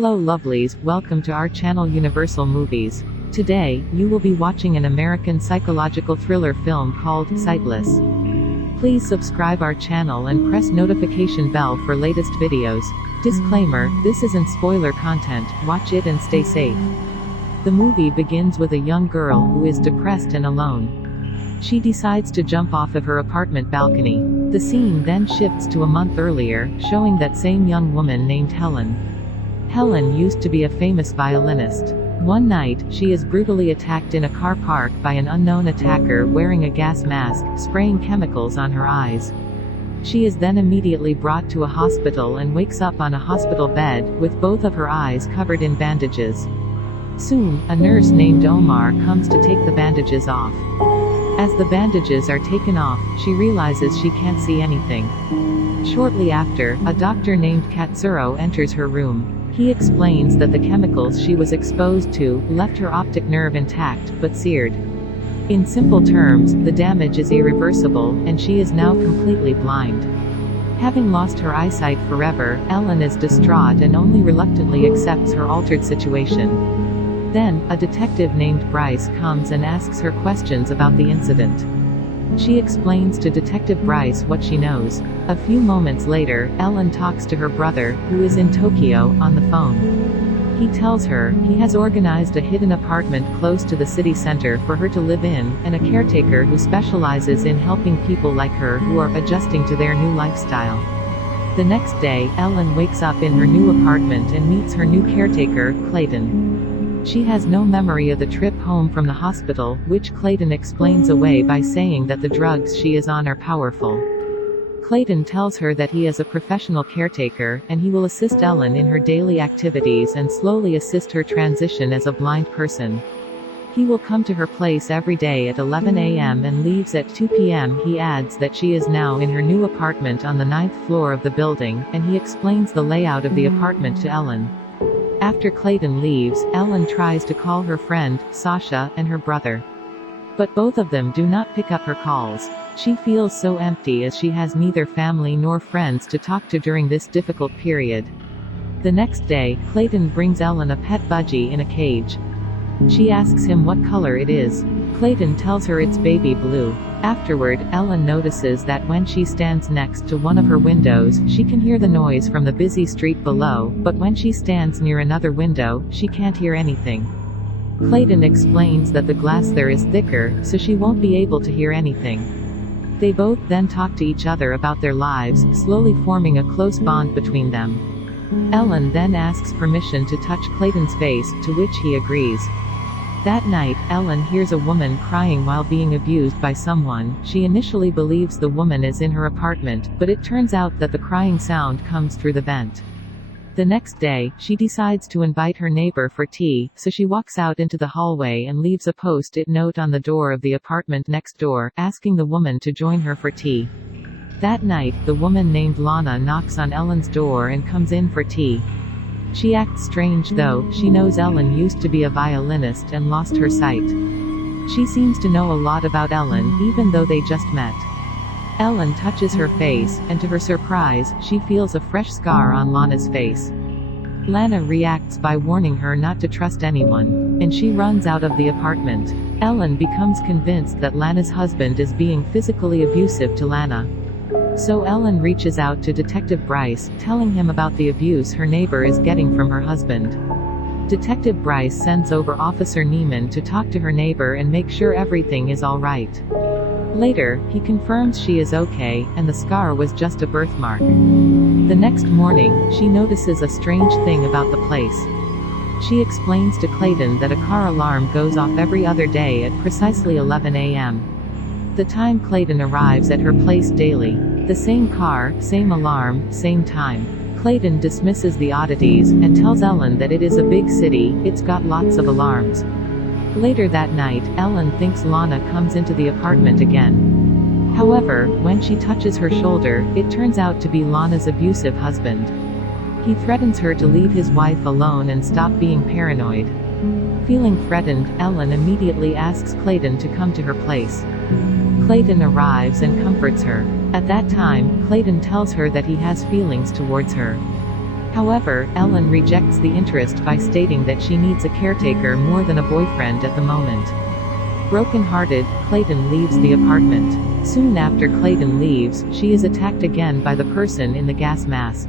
Hello lovelies, welcome to our channel Universal Movies. Today, you will be watching an American psychological thriller film called Sightless. Please subscribe our channel and press notification bell for latest videos. Disclaimer, this isn't spoiler content, watch it and stay safe. The movie begins with a young girl who is depressed and alone. She decides to jump off of her apartment balcony. The scene then shifts to a month earlier, showing that same young woman named Helen. Helen used to be a famous violinist. One night, she is brutally attacked in a car park by an unknown attacker wearing a gas mask, spraying chemicals on her eyes. She is then immediately brought to a hospital and wakes up on a hospital bed, with both of her eyes covered in bandages. Soon, a nurse named Omar comes to take the bandages off. As the bandages are taken off, she realizes she can't see anything. Shortly after, a doctor named Katsuro enters her room. He explains that the chemicals she was exposed to left her optic nerve intact, but seared. In simple terms, the damage is irreversible, and she is now completely blind. Having lost her eyesight forever, Ellen is distraught and only reluctantly accepts her altered situation. Then, a detective named Bryce comes and asks her questions about the incident. She explains to Detective Bryce what she knows. A few moments later, Ellen talks to her brother, who is in Tokyo, on the phone. He tells her he has organized a hidden apartment close to the city center for her to live in, and a caretaker who specializes in helping people like her who are adjusting to their new lifestyle. The next day, Ellen wakes up in her new apartment and meets her new caretaker, Clayton. She has no memory of the trip home from the hospital, which Clayton explains away by saying that the drugs she is on are powerful. Clayton tells her that he is a professional caretaker, and he will assist Ellen in her daily activities and slowly assist her transition as a blind person. He will come to her place every day at 11 a.m. and leaves at 2 p.m. He adds that she is now in her new apartment on the 9th floor of the building, and he explains the layout of the apartment to Ellen. After Clayton leaves, Ellen tries to call her friend, Sasha, and her brother. But both of them do not pick up her calls. She feels so empty as she has neither family nor friends to talk to during this difficult period. The next day, Clayton brings Ellen a pet budgie in a cage. She asks him what color it is. Clayton tells her it's baby blue. Afterward, Ellen notices that when she stands next to one of her windows, she can hear the noise from the busy street below, but when she stands near another window, she can't hear anything. Clayton explains that the glass there is thicker, so she won't be able to hear anything. They both then talk to each other about their lives, slowly forming a close bond between them. Ellen then asks permission to touch Clayton's face, to which he agrees. That night, Ellen hears a woman crying while being abused by someone. She initially believes the woman is in her apartment, but it turns out that the crying sound comes through the vent. The next day, she decides to invite her neighbor for tea, so she walks out into the hallway and leaves a post-it note on the door of the apartment next door, asking the woman to join her for tea. That night, the woman named Lana knocks on Ellen's door and comes in for tea. She acts strange though, she knows Ellen used to be a violinist and lost her sight. She seems to know a lot about Ellen, even though they just met. Ellen touches her face, and to her surprise, she feels a fresh scar on Lana's face. Lana reacts by warning her not to trust anyone, and she runs out of the apartment. Ellen becomes convinced that Lana's husband is being physically abusive to Lana. So Ellen reaches out to Detective Bryce, telling him about the abuse her neighbor is getting from her husband. Detective Bryce sends over Officer Neiman to talk to her neighbor and make sure everything is alright. Later, he confirms she is okay, and the scar was just a birthmark. The next morning, she notices a strange thing about the place. She explains to Clayton that a car alarm goes off every other day at precisely 11 a.m. The time Clayton arrives at her place daily. The same car, same alarm, same time. Clayton dismisses the oddities, and tells Ellen that it is a big city, it's got lots of alarms. Later that night, Ellen thinks Lana comes into the apartment again. However, when she touches her shoulder, it turns out to be Lana's abusive husband. He threatens her to leave his wife alone and stop being paranoid. Feeling threatened, Ellen immediately asks Clayton to come to her place. Clayton arrives and comforts her. At that time, Clayton tells her that he has feelings towards her. However, Ellen rejects the interest by stating that she needs a caretaker more than a boyfriend at the moment. Broken-hearted, Clayton leaves the apartment. Soon after Clayton leaves, she is attacked again by the person in the gas mask.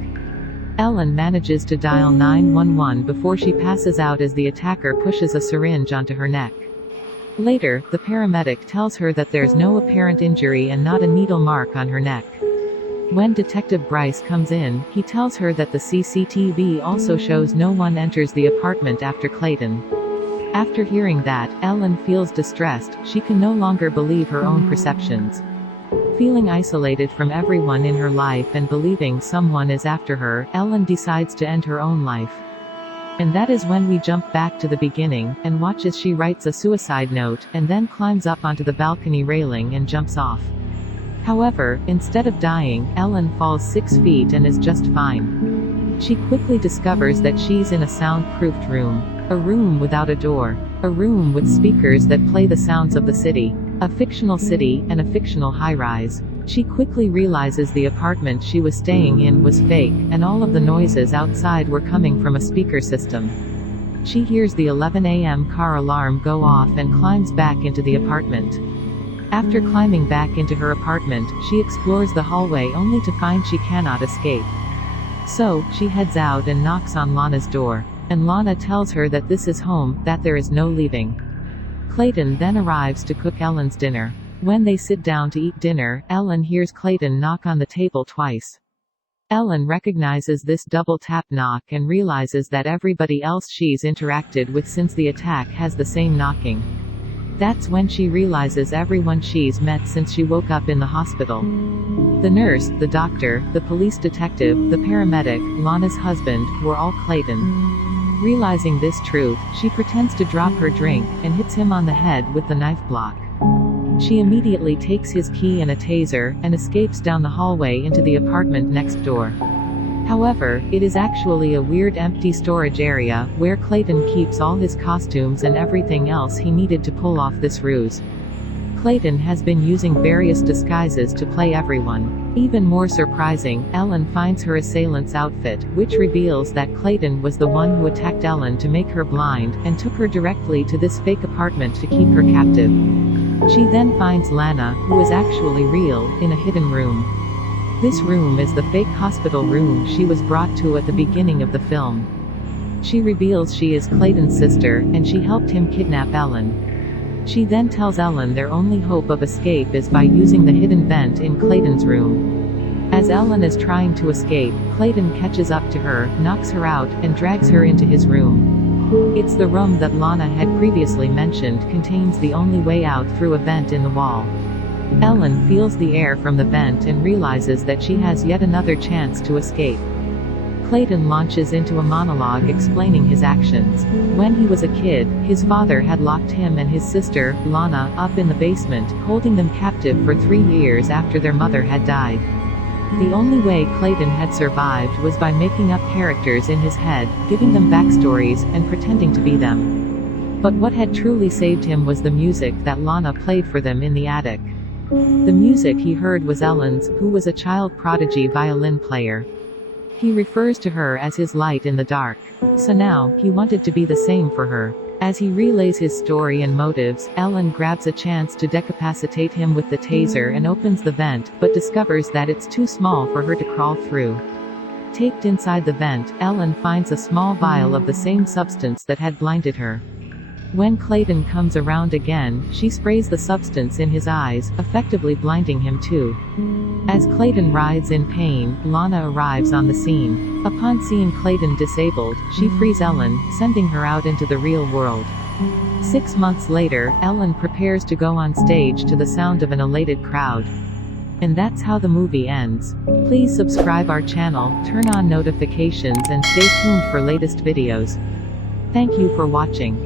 Ellen manages to dial 911 before she passes out as the attacker pushes a syringe onto her neck. Later, the paramedic tells her that there's no apparent injury and not a needle mark on her neck. When Detective Bryce comes in, he tells her that the CCTV also shows no one enters the apartment after Clayton. After hearing that, Ellen feels distressed. She can no longer believe her own perceptions. Feeling isolated from everyone in her life and believing someone is after her, Ellen decides to end her own life. And that is when we jump back to the beginning, and watch as she writes a suicide note, and then climbs up onto the balcony railing and jumps off. However, instead of dying, Ellen falls 6 feet and is just fine. She quickly discovers that she's in a soundproofed room. A room without a door. A room with speakers that play the sounds of the city. A fictional city, and a fictional high-rise. She quickly realizes the apartment she was staying in was fake, and all of the noises outside were coming from a speaker system. She hears the 11 a.m. car alarm go off and climbs back into the apartment. After climbing back into her apartment, she explores the hallway only to find she cannot escape. So, she heads out and knocks on Lana's door. And Lana tells her that this is home, that there is no leaving. Clayton then arrives to cook Ellen's dinner. When they sit down to eat dinner, Ellen hears Clayton knock on the table twice. Ellen recognizes this double tap knock and realizes that everybody else she's interacted with since the attack has the same knocking. That's when she realizes everyone she's met since she woke up in the hospital. The nurse, the doctor, the police detective, the paramedic, Lana's husband, were all Clayton. Realizing this truth, she pretends to drop her drink, and hits him on the head with the knife block. She immediately takes his key and a taser, and escapes down the hallway into the apartment next door. However, it is actually a weird empty storage area, where Clayton keeps all his costumes and everything else he needed to pull off this ruse. Clayton has been using various disguises to play everyone. Even more surprising, Ellen finds her assailant's outfit, which reveals that Clayton was the one who attacked Ellen to make her blind, and took her directly to this fake apartment to keep her captive. She then finds Lana, who is actually real, in a hidden room. This room is the fake hospital room she was brought to at the beginning of the film. She reveals she is Clayton's sister, and she helped him kidnap Ellen. She then tells Ellen their only hope of escape is by using the hidden vent in Clayton's room. As Ellen is trying to escape, Clayton catches up to her, knocks her out, and drags her into his room. It's the room that Lana had previously mentioned contains the only way out through a vent in the wall. Ellen feels the air from the vent and realizes that she has yet another chance to escape. Clayton launches into a monologue explaining his actions. When he was a kid, his father had locked him and his sister, Lana, up in the basement, holding them captive for 3 years after their mother had died. The only way Clayton had survived was by making up characters in his head, giving them backstories, and pretending to be them. But what had truly saved him was the music that Lana played for them in the attic. The music he heard was Ellen's, who was a child prodigy violin player. He refers to her as his light in the dark. So now, he wanted to be the same for her. As he relays his story and motives, Ellen grabs a chance to decapacitate him with the taser and opens the vent, but discovers that it's too small for her to crawl through. Taped inside the vent, Ellen finds a small vial of the same substance that had blinded her. When Clayton comes around again, she sprays the substance in his eyes, effectively blinding him too. As Clayton writhes in pain, Lana arrives on the scene. Upon seeing Clayton disabled, she frees Ellen, sending her out into the real world. 6 months later, Ellen prepares to go on stage to the sound of an elated crowd. And that's how the movie ends. Please subscribe our channel, turn on notifications and stay tuned for latest videos. Thank you for watching.